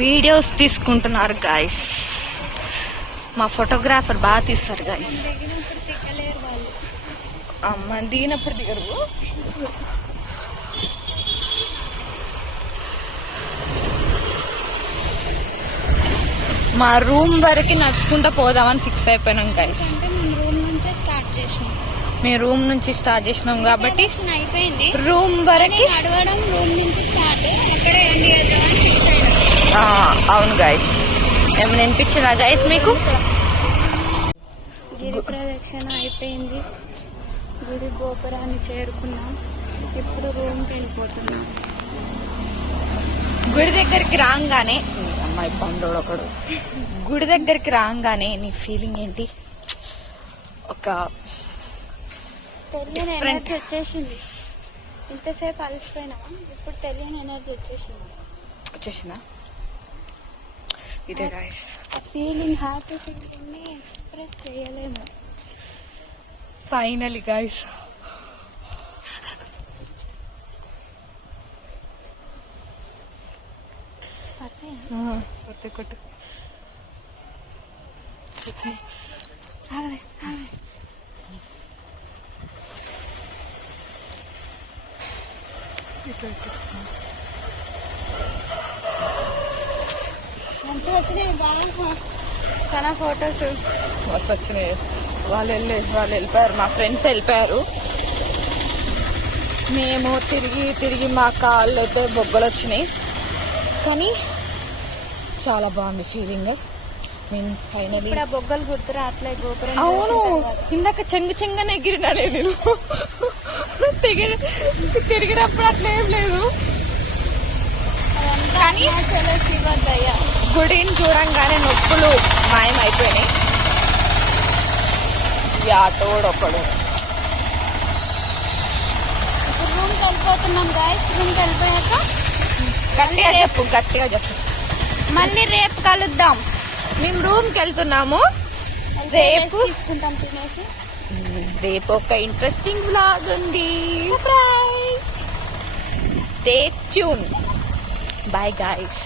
Videos తీసుకుంటున్నారు guys. మా photographer బాగా తీస్తారు గాయస్. అమ్మ దిగినప్పుడు దిగరు. మా రూమ్ వరకు నడుచుకుంటూ పోదామని ఫిక్స్ అయిపోయినాం గాయస్. మేము రూమ్ నుంచి స్టార్ట్ చేసినాం కాబట్టి రూమ్ వరకు నడవడం రూమ్ నుంచి స్టార్ట్ అక్కడే అవును గాయస్. ఏమైనా అనిపించిందా గాయస్ మీకు? గిరి ప్రదక్షిణ అయిపోయింది, గుడి గోపురాన్ని చేరుకున్నాం. ఇప్పుడు రూమ్కి వెళ్ళిపోతున్నాం. గుడి దగ్గరికి రాగానే అమ్మాయి పండుగ ఒకడు గుడి దగ్గరికి రాగానే నీ ఫీలింగ్ ఏంటి? ఒక తెలియని ఎనర్జీ వచ్చేసింది. ఇంతసేపు అలసిపోయినావా, ఇప్పుడు తెలియని ఎనర్జీ వచ్చేసిందా? ఇదే గాయస్. ఆ ఫీలింగ్, హ్యాపీ ఫీలింగ్ ని ఎక్స్ప్రెస్ చేయలేము. ఫైనలీ గాయస్ కొట్టు మంచిగా వచ్చినాయి బాగా చాలా ఫొటోస్ మస్తు వచ్చినాయి. వాళ్ళు వెళ్ళిపోయారు, మా ఫ్రెండ్స్ వెళ్ళిపోయారు. మేము తిరిగి మా కాళ్ళు అయితే బొగ్గలు వచ్చినాయి. కానీ చాలా బాగుంది ఫీలింగ్. ఫైనలీ బొగ్గలు గుర్తు రావట్లే గోపురం. అవును, ఇందాక చెంగనే ఎగిరినాడే నేను. తిరిగినప్పుడు అట్లా ఏం లేదు. కానీ శివదయ్య గుడిని చూడంగానే నొప్పులు మాయమైపోయినాయి. ఈ ఆటోడు ఒకడు. ఇప్పుడు రూమ్కి వెళ్ళిపోతున్నాం గాయస్. రూమ్కి వెళ్ళిపోయాక గట్టిగా చెప్పు. మళ్ళీ రేపు కలుద్దాం. మేము రూమ్కి వెళ్తున్నాము. రేపు తీసుకుంటాం తినేసి. రేపు ఒక ఇంట్రెస్టింగ్ వ్లాగ్ ఉంది. Surprise. Stay tune. Bye guys.